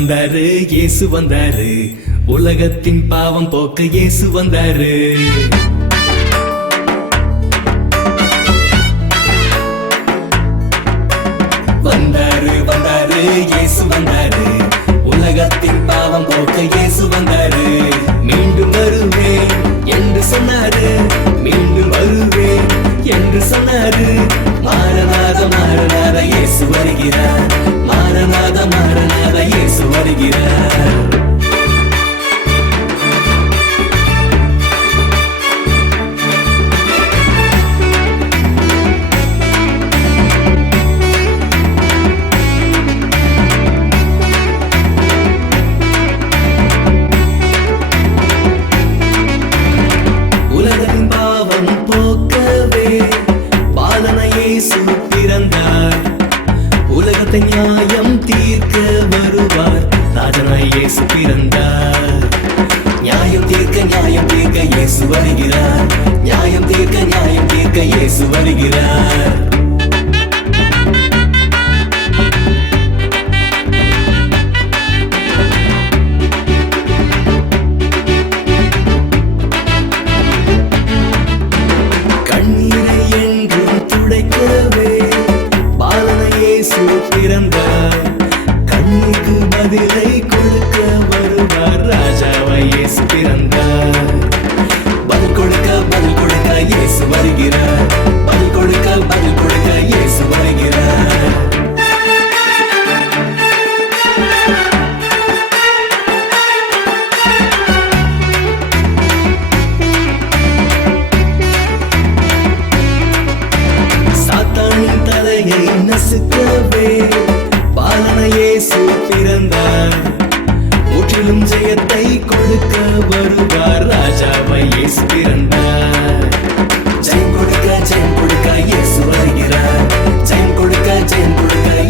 வந்தாரு இயேசு வந்தாரு, உலகத்தின் பாவம் போக்க இயேசு வந்தாரு. வந்தாரு வந்தாரு இயேசு வந்தாரு, உலகத்தின் பாவம் போக்க இயேசு வந்தாரு. மீண்டும் வருவேன் என்று சொன்னாரு, மீண்டும் வருவேன் என்று சொன்னாரு. மாரநாத மாரநாத இயேசு வருகிறார், மாரநாத மாரநாத இயேசு வருகிறார். உலகின் பாவம் போக்கவே பாலன இயேசு பிறந்தார். உலகத்தை நியாயம் தீர்க்க வருவார், ராஜனாய் இயேசு பிறந்தார். நியாயம் தீர்க்க இயேசு வருகிறார், நியாயம் தீர்க்க இயேசு வருகிறார். கண்ணீரை என்றும் துடைக்கவே பாலன இயேசு பிறந்தார். கண்ணீருக்கு பதிலை கொடுக்க வருவார், ராஜாவாய் இயேசு பிறந்தார். பதில் கொடுக்க இயேசு வருகிறார், பதில் கொடுக்க இயேசு வருகிறார். சாத்தானின் தலையை நசுக்கவே பாலன இயேசு பிறந்தார். முற்றிலும் ஜெயத்தை கொடுக்க வருவார், ராஜாவாய் இயேசு பிறந்தார். ஜெயம் கொடுக்க இயேசு வருகிறார், ஜெயம் கொடுக்க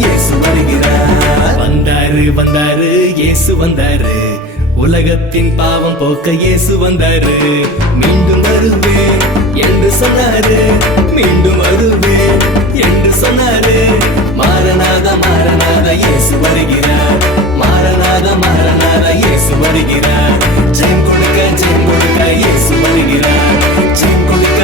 இயேசு வருகிறார். வந்தாரு வந்தாரு இயேசு வந்தாரு, உலகத்தின் பாவம் போக்க இயேசு வந்தாரு. மீண்டும் வருவேன் என்று சொன்னாரு, மீண்டும் வருவேன் என்று சொன்னாரு. மாரநாத மாரநாத இயேசு வருகிறார், மாரநாத மாரநாத இயேசு வருகிறார். ஜெயம் கொடுக்க இயேசு வருகிறார், ஜெயம் கொடுக்க